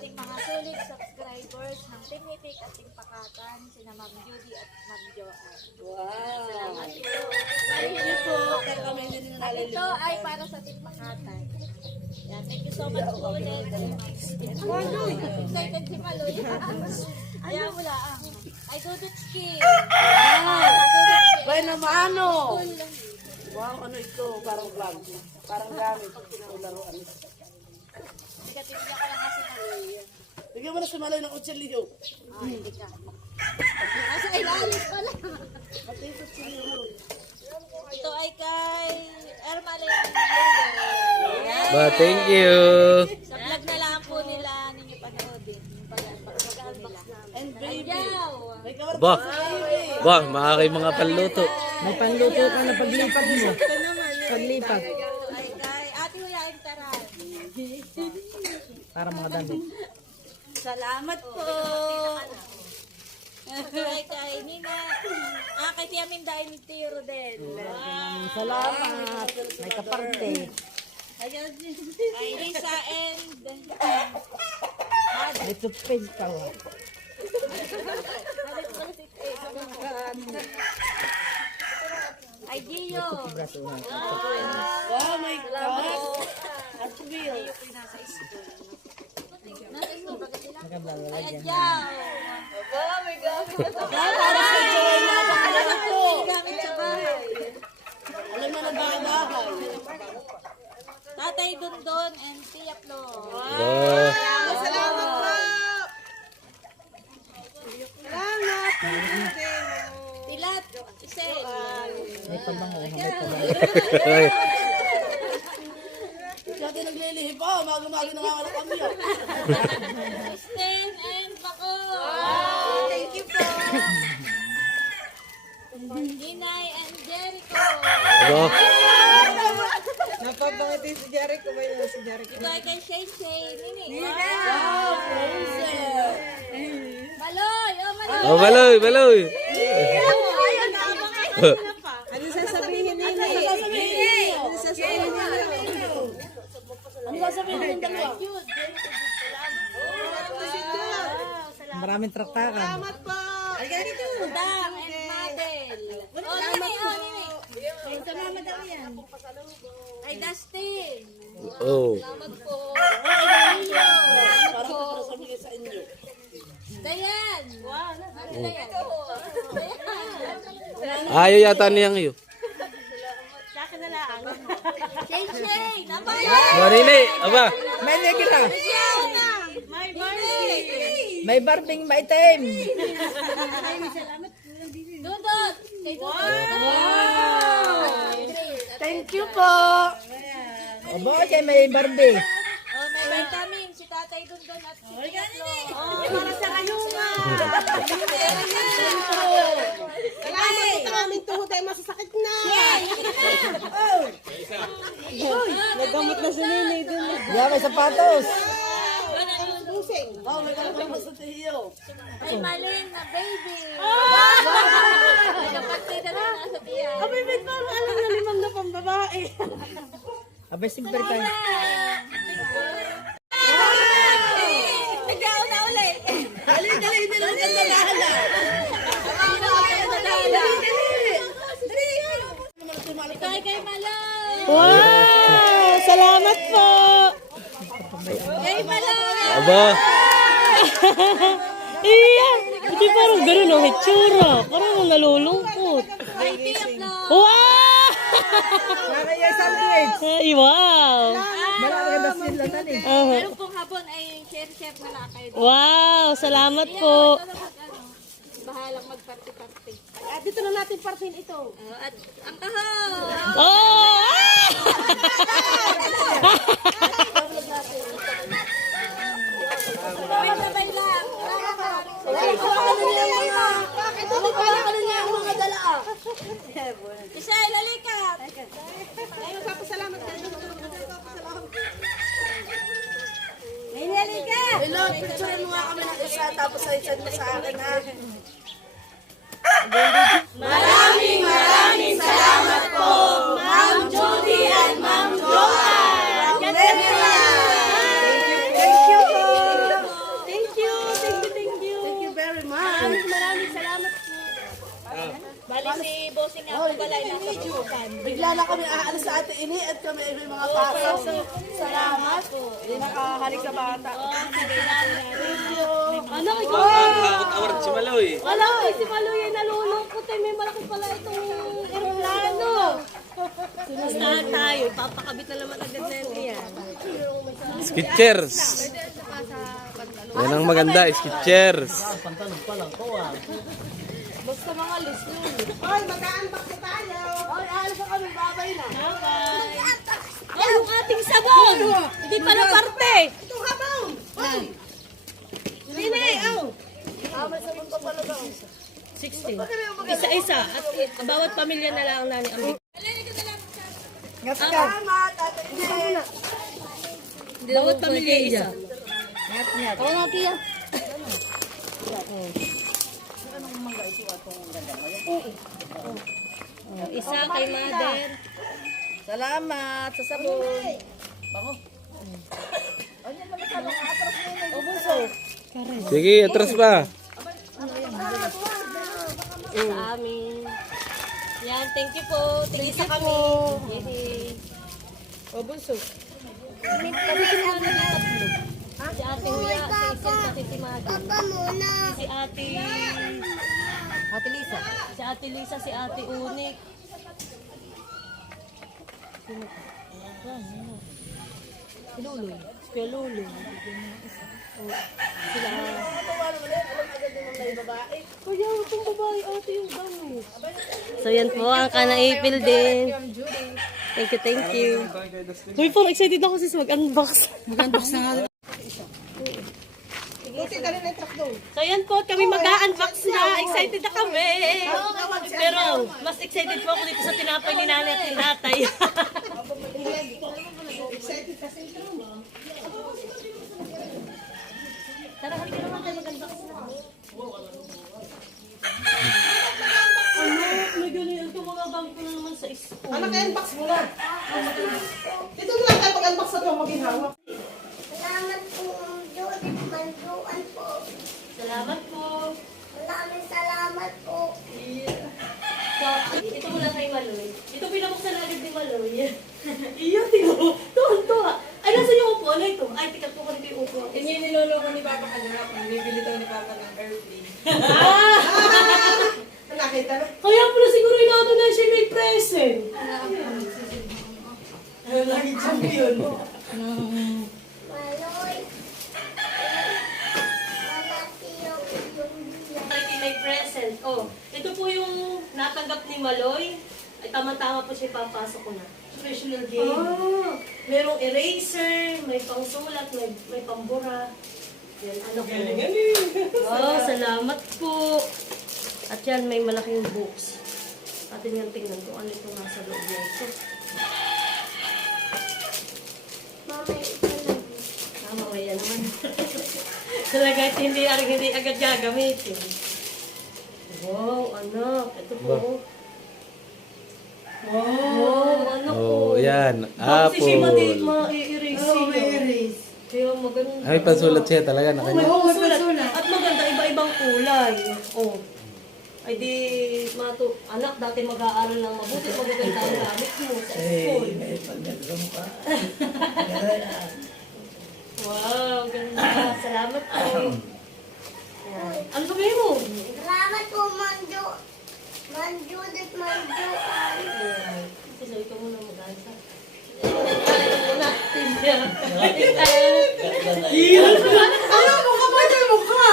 ating mga solid subscribers ng Team Hitik at Team Pakatan, sina Ma'am Judy at Ma'am Joanne. Wow. Salamat po. Kami At ito ay para sa Team Pakatan. Yan, thank you so much po ulit. Excited si Maloy. Ayaw mo lang. Ay, Dudutski. Bueno, mano. Wow, ano ito? Parang vlog. Parang gamit. Laruan. Teka, tinigyan ko lang kasi Maloy. Bigyan mo na si Maloy ng kutsilyo. Hindi ka. Nasa ilalim pala. Ito ay kay Ermalyn. Ba, thank you. Sa vlog na lang po nila ninyo panoodin. Yung pag-albak nila. And baby. Ayaw! May kawar Ba, pa sa baby. ba, makakay mga panluto. May panluto ka na paglipat mo. Paglipat. Ito ay kay Ate Huyain Taran. Para mga damit. Salamat po! Ito ay kay Nina. Kay Tia Minda ay ni Tio Rodel. Salamat. May kaparte. Kay Risa and May toothpaste pa. ay Gio. Brasuhan. Wow, my God. At real. Nakabalalagyan. Ay Adyaw. Para sa Joy na pangalan ko. Gamit sa bahay. Alam mo na bahay. Tatay Dundon and Tia Flo. Ba, Salamat po. Tilat, Isel. May pabango. May pabango. ay, Dati naglilihi pa. Maga-maga nangangalap kami. Kristen and Bako. Thank you po. Inay and Jericho. ba, Napapangiti si Jericho. Ba yun si Jericho? Ito ay kay Shay Shay. Nini. Wow, frozen. Baloy. Oh, Maloy. oh, baloy, baloy. Ayun, abang. Ano sasabihin nila? Ano sasabihin ng dalawa? Maraming traktakan. Udang and Mabel. Oh, Nini. Oh, Nini. Salamat daw yan. Ay, Dustin. Oh, Salamat po. Parang ito sabihin sa inyo. Dayan. Wow. Dayan. ayaw yata niyang iyo. Shay Shay. Napay. Marili, aba. May negra. My birthday. May barbing maitim. Dudot. Kay Dudot. Thank you po. Abo, siya may barbie. Oh, may vitamin si Tatay Dundon at si Tia Flo. Oh, para sa kayuma. Salamat po sa aming tuhod ay masasakit na. Nagamot na si Nini dun. Yeah, may sapatos. Oh, may kalabamas sa tiyo. Ay, Malin na baby. Nagkapagtay na rin nasa tiya. Abay, may parang alam na limang na pambabae. Abay, simple tayo. Nagkaon na ulit. Dali, hindi lang ganda lahala. Ito ay kay Malay. Wow! Salamat po! Kay Malay. Aba, Iya! Hindi parang gano'n ang hitsura. Parang nalulungkot. Kay Tia Flo. Wow! Nakaya sandwich. Ay, wow! Marami ka na sila tani. Meron pong hapon ay share na lang kayo. Wow! Salamat po. Bahalang magparty-party. Dito na natin partin ito. At ang kahon. Oh! Sabay-sabay lang. Bakit? Ano pala ka na niya ang mga dala? Isel, alikat. Ay, magpapasalamat kayo. Hello, picture mo nga kami ng isa tapos ay send mo sa akin ha. Maraming salamat po, Ma'am Judy at Ma'am Joanne. Thank you po. Alay na sa Bigla na kami aalis sa ate ini at kami ay may mga pasok. Salamat. Hindi nakahalik sa bata. Ano ko? Award si Maloy. Wala ko si Maloy ay nalulungkot eh. May malaki pala itong aeroplano. Sumustahan tayo. Papakabit na naman agad na yan. Skechers. Yan ang maganda, Skechers. Basta mga list nun. Hoy, mag-unbox na tayo. Hoy, aalis na kami. Babay na. Oh, yung ating sabon! Hindi pa na parte! Ito habang. Sine, oh! May sabon pa pala daw. 16. Isa-isa. At bawat pamilya na lang nani ang Salamat, ate ini. bawat pamilya isa. Oo nga, tiya. Isa kay mother. Salamat sa sabon. Bango. Obuso. Sige, atras pa. Sa amin. Yan, thank you po. Tig-isa kami. Yay. Obuso. Si Ate Huya, si Isel, pati si Mother. Si Ate... Ate Lisa. Si Ate Lisa, si Ate Unik. Si Luloy. Si Kuya Luloy. Sila. Kuya, itong babae, ate yung gamit. So yan po, ang kanaipil din. Thank you, thank you. Uy, po, excited ako sis mag-unbox. Mag-unbox na nga. Buti dali na yung truck doon. So yan po, kami mag-unbox na. Excited na kami. Pero mas excited po ako dito sa tinapay ni nanay at ni tatay. Tara, halika naman tayo mag-unbox na. Ano? May ganyan ito mga bangko na naman sa school. Anak, unbox mo na. Dito na lang tayo pag-unbox na ito mag-inhawa. Salamat po, Judith Manduan po. Salamat po. Maraming salamat po. So, ito muna kay Maloy. Ito pinabuksan na agad ni Maloy. Iyo, tingnan. Tuwan-tuwa. Ay, nasa yung upo? Ano ito? Ay, tikat po ko nito yung upo. Yan yung niloloko ni Papa kanina. Bibili daw ni Papa ng airplane. Nakita na. Kaya pala siguro inaano na siya may present. Lagi champion. Maloy. Malaki yung Ay, may present. Oh, ito po yung natanggap ni Maloy. Ay, tama-tama po siya papasok ko na. Professional game. Oh, merong eraser, may pangsulat, may pambura. Yan, ano po. Wow, salamat po. At yan, may malaking books. Atin yung tingnan kung ano itong nasa loob niya ito. Mama, ito lang. Tama ko yan naman. Talaga hindi agad gagamitin. Wow, anak. Ito po. Wow, anak po. Oh, yan. Kasi siya Apple. ma-erase siya. Kaya maganda. Ay, pansulat siya talaga. Oh, may pangsulat. At maganda, iba-ibang kulay. Oh. Ay di, anak, dati mag-aaral ng mabuti, magaganda ang gamit mo sa school. Wow, ganda. Salamat po. Ayan. Ano sabihin mo? Salamat po, Judith Manduan. Ayan. Kasi ikaw muna mag-asa. Ano mo ka ba tayo mukha?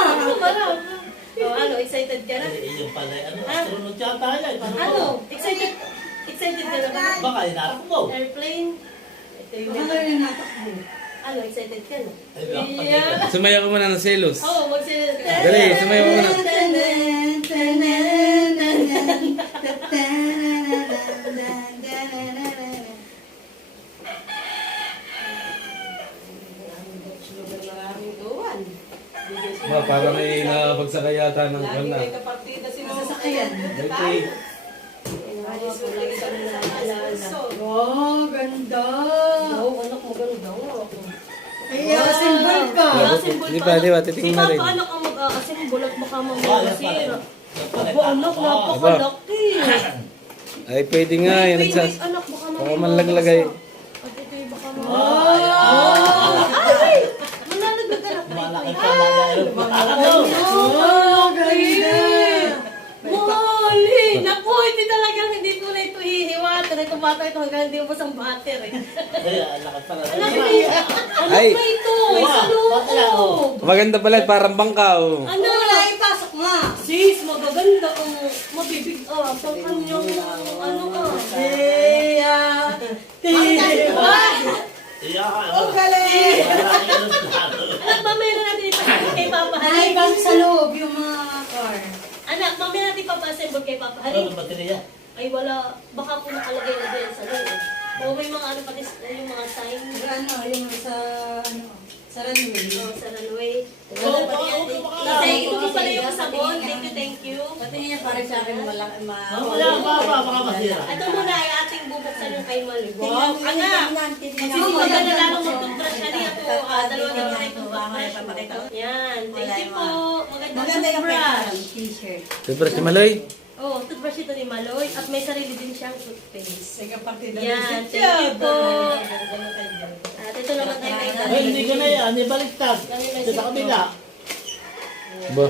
Ano, excited ka na? Yung pala, astronaut yata yan. Ano? Excited ka na ba? Baka inarak mo. Airplane? Ito yung ano, excited ka na? Ah, sumayaw ka muna ng selos. Oo, magsilip. Dali, sumayaw ka muna. Ma, parang may napagsakay yata ng ganda. May kapatida si Mama Sakayan. Okay. Oh, ganda. Oo, anak mo ganda. Ay, symbol ka. Di ba, titingnan na rin. Si Papa, anak ang mag-aasimbol at baka mamaya masira. Aba, anak, napakalaki. Ay, pwede nga. Yan, Wait, nagsas... anak, baka Baka manlaglagay. At ito yung baka Ay! Manlalaglag ka na. Malaki pa lang. Oh, ganda! Mali! Naku, hindi talagang hindi ko na ito hihiwatan. Ito bata ito hanggang hindi ubos ang bater eh. Laki pa lang. Anak na Ay. ba ito? Sa loob! Maganda pala, parang bangka, oh. Ano? Ipasok nga! Sis, magaganda ang mabibig sa kanyang ano ah. Oh, galing! Anak, mamaya na natin ipasok kay Papa Ay, Haring. bang sa loob yung mga car. Anak, mamaya natin ipapa-assemble kay Papa Haring. Ano baterya? Ay wala, baka po nakalagay na din sa loob. O may mga ano pati, yung mga sign. Ano, yung sa, ano, sa runway. Sa runway. Kasi ito po pala yung sabon. Thank you. Patingin niya para sa akin wala, Wala pa, baka masira. Ito muna ay ating bubuksan yung kay Maloy. Wow, anak! Sisimulan na lang mag-toothbrush ka niya ito. Dalawa na lang toothbrush. Yan, thank you po. Magandang Maganda yung toothbrush. t-shirt. Toothbrush ni Maloy. Oh, toothbrush ito ni Maloy. At may sarili din siyang toothpaste. Sige, partida. Yan, thank you po. At ito naman tayo may Ay, hindi ko na yan. Ibaliktad. Sa kabila. Ba?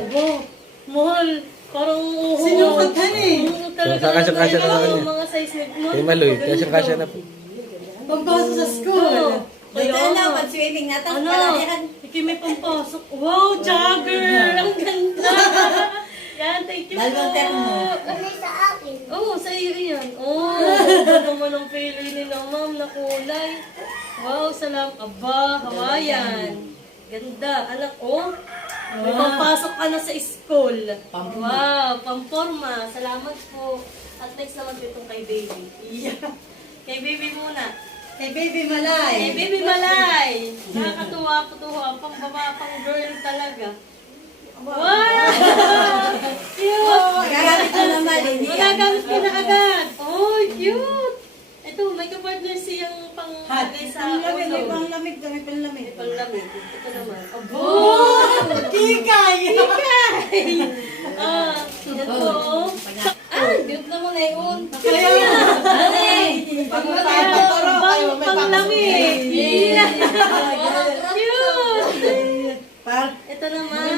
Mahal. Parang Sinukat ka eh. Kasya na sa kanya. Mga size ni Kay Maloy, kasya na po. Pampasok sa school. Kaya Ito na, nga. mag-swimming natin. Ano? Wala yan. Iki may pampasok. Wow, jogger! Ang ganda! Yan, thank you po. Dalawang termo. Kami sa akin. Oo, sa iyo yan. Oh, ganda naman ang pili ni na ma'am na kulay. Wow, salam. Aba, Hawaiian. Ganda. Anak, oh. May pampasok ka na sa school. Wow, pamporma. Salamat po. At next naman po itong kay baby. Yeah. Kay baby muna. Hey, baby Malay. Kay baby Malay. Nakakatuwa po to. Ang pang pang girl talaga. Wow! Cute! Gagamit ko naman. Magagamit ko na agad. Oh, cute! Ito, may kapartner siyang pang-lagay sa May ulo. panglamig daw, may panglamig. Pang-lamig. Ito naman. Abo! Kikay! Kikay! Ah, ito. Ah, cute naman ngayon. Kaya Ay! Pang-lamig. Yeah. Cute! Ito naman.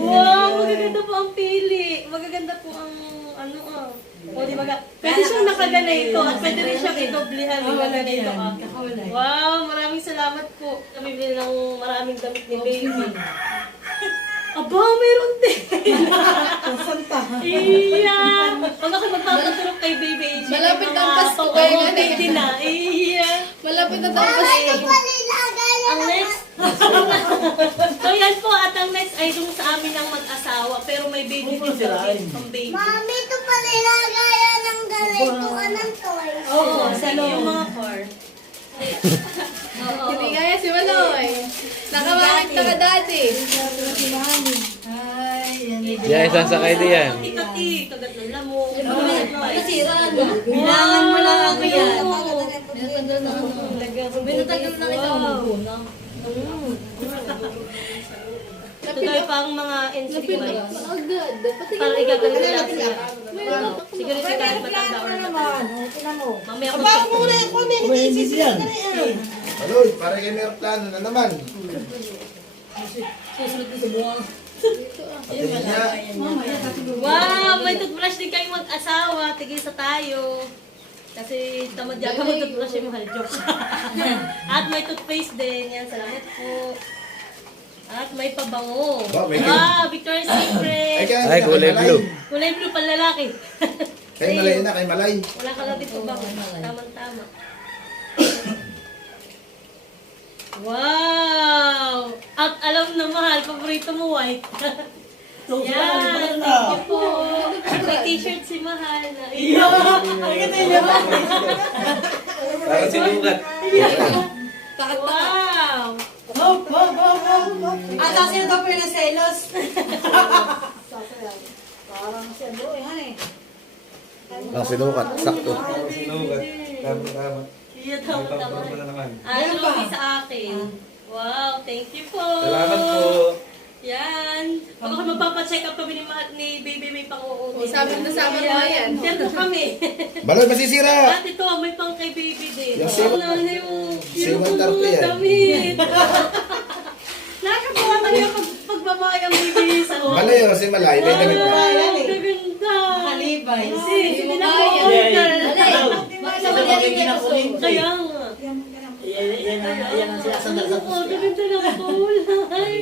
Wow, magaganda po ang pili. Magaganda po ang ano ah. O di ba? Pwede siyang nakaganito at pwede rin siyang idoblehan. Ganito ah. Wow, maraming salamat po. Kami ng maraming damit ni baby. Aba, meron din. Santa. Iya. Pag ako magpapatulog kay baby, Malapit ang Pasko kayo nga eh. Hindi na. Iya. Malapit na tayo Mama, ito kasi. pala ilagay Ang next. So yan po at ang next ay dun sa amin ang mag-asawa pero may baby din daw pang baby. Mami, ito pala ilagay ng ganito. Anong toys? Oo, sa yung mga car. Oo. Hindi kaya si Maloy. Nakabakit na ka dati. Ay, yan. Yan, isasakay din yan. Ikati, kagat ng lamok. Nasira na. Bilangan mo lang ako yan. Binatagal na kita mabunang. Ito tayo pang mga instruments. Agad. Para igagalit lang sila. Siguro si kahit matanda or matanda. Mamaya ko check. Hindi yan. Maloy, para kayo may plano na naman. Patingin niya. Wow, may toothbrush din kayong mag-asawa. Tigisa tayo. Kasi tamad yaga mag-toothbrush yung mahal joke. At may toothpaste din. Yan, salamat po. At may pabango. Wow, may Wow, Victoria's Secret. Ay, kulay blue. Kulay blue panlalaki. Kay Malay na, kay Malay. Wala ka lang dito bango. Tamang-tama. Wow! At alam na mahal, paborito mo white. Yan, thank you po. May t-shirt si Mahal. Parang sinukat. Wow! At ang sino daw po yung selos? Parang siya doon, eh. Ang sinukat, sakto. Sinukat. Tama. Iya, tama-tama. na naman. Ayaw sa akin. Wow, thank you po. Salamat po. Yan. Baka magpapacheck up kami ni Baby May pang-uuwi. Sabi mo yan. Diyan po kami. Baloy, masisira! At ito, may pang kay Baby din. Yung si- Wala na yung si puno 130 na yan. damit. Nakakabawa talaga pagbabae ang Baby sa Baloy, si Malay. May damit pa. Gaganda. Kalibay. Kasi, hindi na po order. Bakit naman yan yung kinukulit? Kaya nga. Yan ang sinasandal sa Oh, gaganda ng kulay.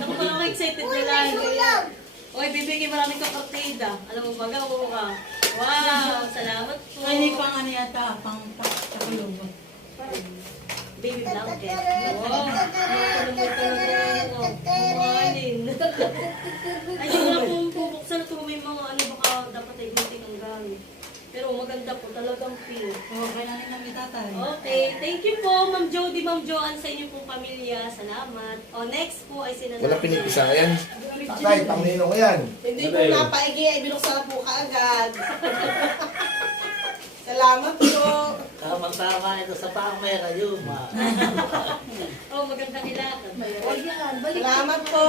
Ako parang excited na lang. Oy, bibigay maraming kapartida. Alam mo ba, gawo ka. Wow, salamat po. Ay, hindi pang ano yata, pang kakulong. Baby blanket. Wow. Morning. Ay, hindi ko na po bubuksan ito. May mga ano baka dapat ay gunting ang gamit. Pero maganda po, talagang pink. Okay na rin namin tatay. Okay, thank you po, Ma'am Jody, Ma'am Joanne, sa inyong pong pamilya. Salamat. O, next po ay Wala sinasama. pinipisa ka yan. Tatay, pangninong ko yan. Hindi po napaigi, ay binuksan na po kaagad. Salamat po. Tama-tama ito sa pamera yun. Oh, magandang ilakad. Salamat po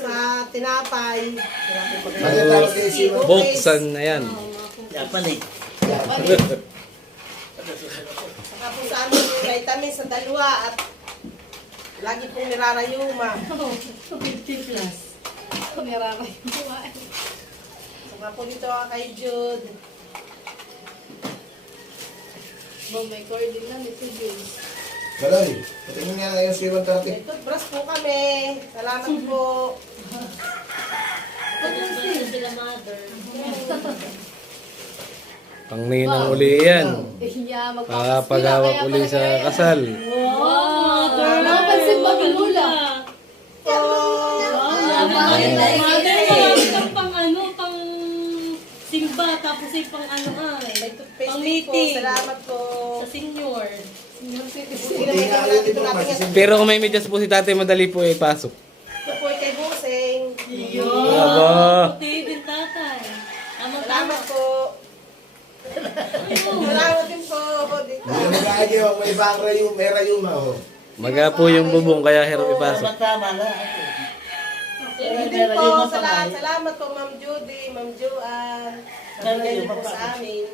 sa tinapay. Ano yung tawag kayo si Buksan na yan. Yapan eh. Saka po sa amin yung vitamins sa dalawa at lagi pong nirarayuma. 50 plus. Saka po dito kay Jude. Baloy, patingin nga ngayon si 130. May toothbrush po kami. Salamat po. Maganda sila, mother. Pangninang uli yan. Papagawak uli sa kasal. Wow, mother. Napansin ba yung lula? Mother, marami kang pang ano, pang simba, tapos ay pang ano ay. May toothpaste Pang din po. meeting. Salamat po. Sa senior. Hindi naman natin ito natin. Pero kung may medyas po si tatay, madali po ipasok. Ito po ay kay Buseng. Aba. Puti din tatay. Tama-tama. Salamat po. Salamat din po. Dito. Hindi na mag-aagyo, may ibang rayuma, may rayuma. Oh. Maga po yung bubong, kaya hirap ipasok. Tama-tama lang. Hindi po. Salamat po Ma'am Judy, Ma'am Joanne. Nabigay niyo po sa amin.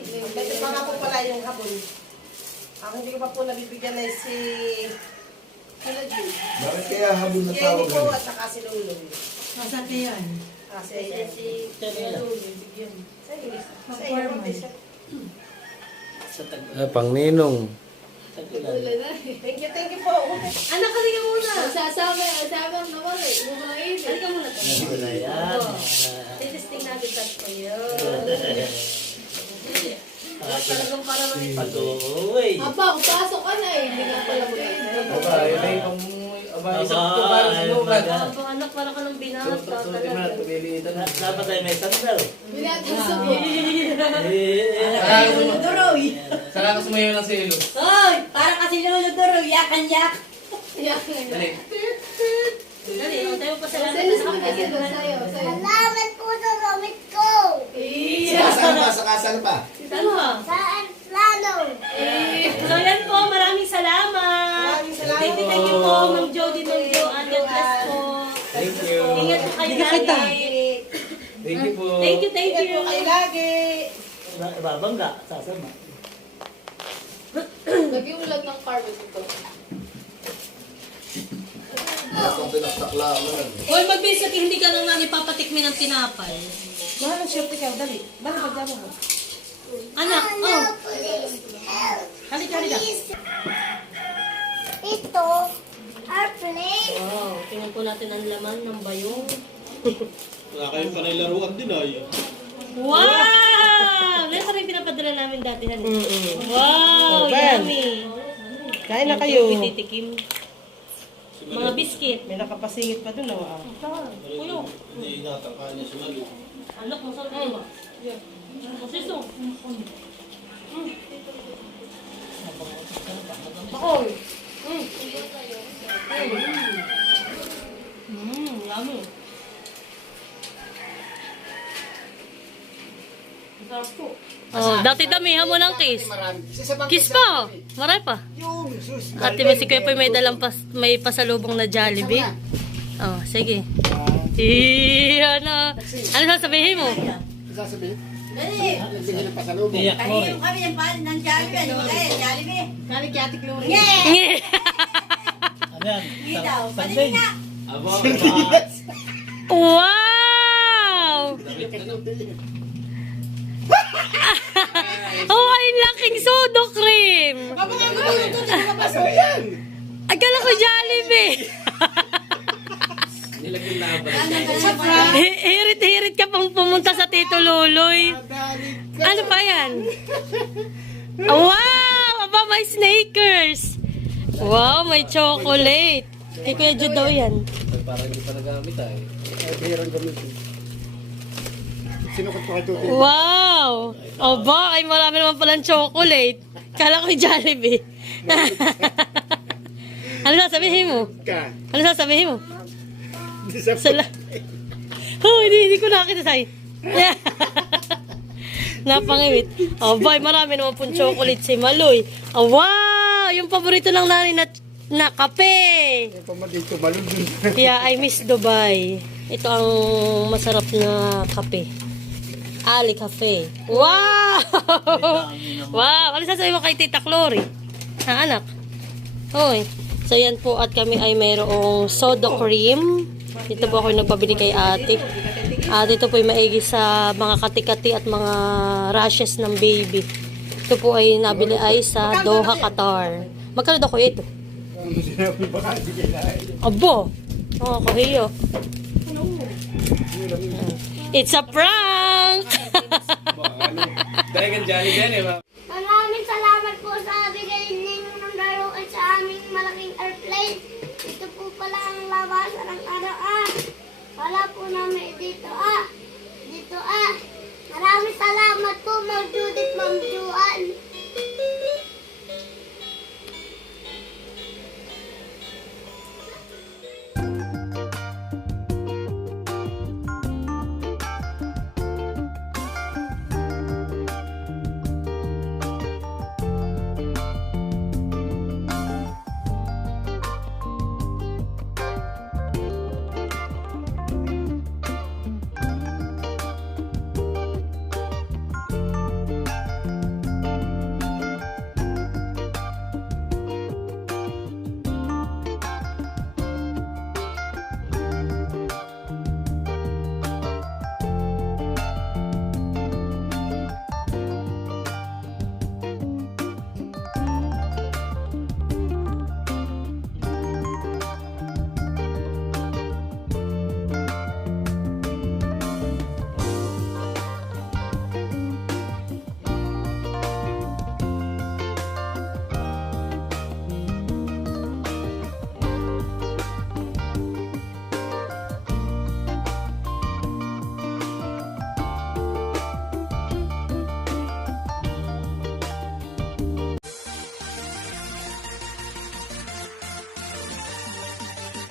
Ito pa nga po pala yung hapon. Ako hindi ko pa po nabibigyan na si Kila Jude. Bakit kaya habol na Jenny tawag? po at saka si Lulong. Nasaan kayo yan? Kasi Si sa iyo, Ma'am. Sa Ah, pangninong. tag-ulan. Thank you po. Anak, halika muna. Sasama naman eh. Halika muna. Wala yan. Titisting natin sa kayo. Talagang para may Pag-uwi. Aba, pasok ka na eh. Hindi nga pala mo yan. Aba, yun ay pang... Aba, isang Aba, ito para sa ayun lukat. ba? Aba, anak, para ka ng binata talaga. Tumilitan na. Dapat ay may sandal. Binatasa mo. Saka ka sumayaw ng selo. Hoy! Para kasi lolo duro, yakan-yak. Dali. Dali, tayo pa sa Salamat po sa gamit ko. Saan pa? Sa kasal pa? Saan ba? Saan plano? So yan po, maraming salamat. Maraming salamat. Thank you po, Ma'am Jody, Ma'am Joanne. God bless po. Thank you. Ingat po kayo lagi. Thank you po. Thank you, thank Ingat you. po kayo lagi. Babangga. Sasama. Lagyan mo lang ng carpet ito. Itong pinaktakla mo lang. Hoy, mag-basic, hindi ka nang ipapatikmin ng tinapay. Mahal ang shirt ikaw, dali. Dali, pagdama mo. Anak, oh. Halika, halika. Ito, our plate. Wow, tingnan po natin ang laman ng bayong. Wala kayong panay laruan din ay. Wow! Nasa rin pinapadala namin dati. Wow, yummy. Kain na kayo. Titikim. Mga biscuit. May nakapasingit pa dun, oh. Kuyo. Hindi nataka niya si Mali. Anak, masarap ka ba? Masiso. Bakoy. Yummy. Masarap po. Oh, dati damihan mo ng kiss. Kiss pa, oh. Marami pa. Ate, si Kuya po may dalang may pasalubong na Jollibee. Oh, sige. Ano? Ano sasabihin mo? Dali. Tiyak mo eh. Kanino kami yung pan ng Jollibee. Ano ba kayo? Jollibee. Kami kay Ate Glory. Yeah! Ano yan? Hindi daw. Sanding. Patingin nga. Abo, Wow! Oh, ay laking sodo cream! Papa nga gusto ito, di ba paso yan? Akala ko Jollibee! nilagyan na ba? Hirit-hirit ka pang pumunta sa Tito Luloy. Ano pa yan? Wow! Aba, may Snickers! Wow, may chocolate. Kay Kuya Jude daw yan. Parang hindi pa nagamit ah eh. Wow! Aba, ay marami naman palang chocolate. Kala ko yung Jollibee. Ano sasabihin mo? Ano sasabihin mo? Sala. Oh, hindi ko nakita sa'yo. Napangimit. Aba, ay marami naman pong chocolate si Maloy. Oh, wow! Yung paborito ng nanay na kape. Kaya I miss Dubai. Ito ang masarap na kape. Ali Cafe. Wow! Wow! Ano sasabihin mo kay Tita Clory? Ha, anak? Hoy. So, yan po. At kami ay mayroong soda cream. Dito po ako yung nagpabili kay ate. Dito po ay maigi sa mga kati-kati at mga rashes ng baby. Ito po ay nabili ay sa Doha, Qatar. Magkano daw kuya ito? Abo! Oh, kahiyo. It's a prank! Dahil kang Jollibee yan eh. Maraming salamat po sa bigay ninyo ng laruan sa aming malaking airplane. Ito po pala ang labasan ng araw. Wala po